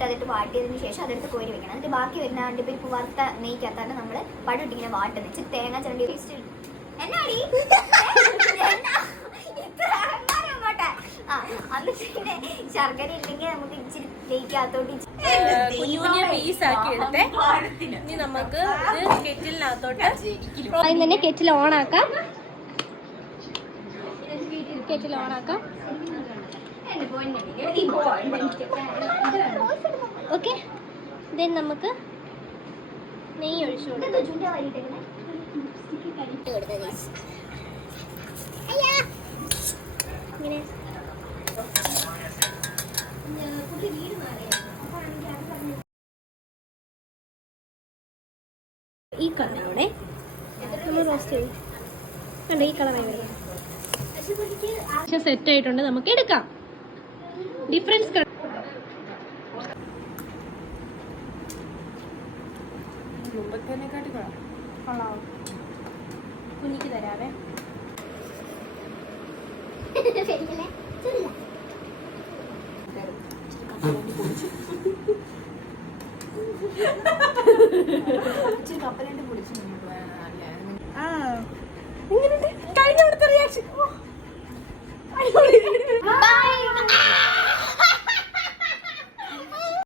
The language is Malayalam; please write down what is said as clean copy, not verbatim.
നന്നായിട്ട് അതിട്ട് വാട്ടിയതിന് ശേഷം അതെടുത്ത് കോരി വെക്കണം. എന്നിട്ട് ബാക്കി വരുന്ന അണ്ടിപ്പരിപ്പ് വറുത്ത നെയ്ക്കകത്താണ് നമ്മൾ പഴമിട്ട് ഇങ്ങനെ വാട്ടുന്നത്. ഇച്ചിരി തേങ്ങ ചിരണ്ടി ടേസ്റ്റ് എന്നാടി പിന്നെ ശർക്കര ഇല്ലെങ്കിൽ നമുക്ക് ഇച്ചിരി നെയ്ക്കകത്തോട്ട് കുഞ്ഞു പീസാക്കി എടുത്തേ. ഇനി നമുക്ക് ഇത് കെറ്റിലിനകത്തോട്ട് ആദ്യം തന്നെ കെറ്റിൽ ഓണാക്കാം. കെറ്റിൽ ഓണാക്കാം. ഓക്കെ, ദെൻ നമുക്ക് നെയ്യ് ഒഴിച്ചു കൊടുക്കാം. ഇങ്ങനെ ഈ കളറാവണേ, നമ്മൾ റോസ്റ്റ് ചെയ്യും കണ്ട ഈ കളറായി വരും. സെറ്റ് ആയിട്ടുണ്ട്, നമുക്ക് എടുക്കാം. ഡിഫറൻസ് കുഞ്ഞിക്ക് തരാവേ. കഴിഞ്ഞ റിയാക്ഷൻ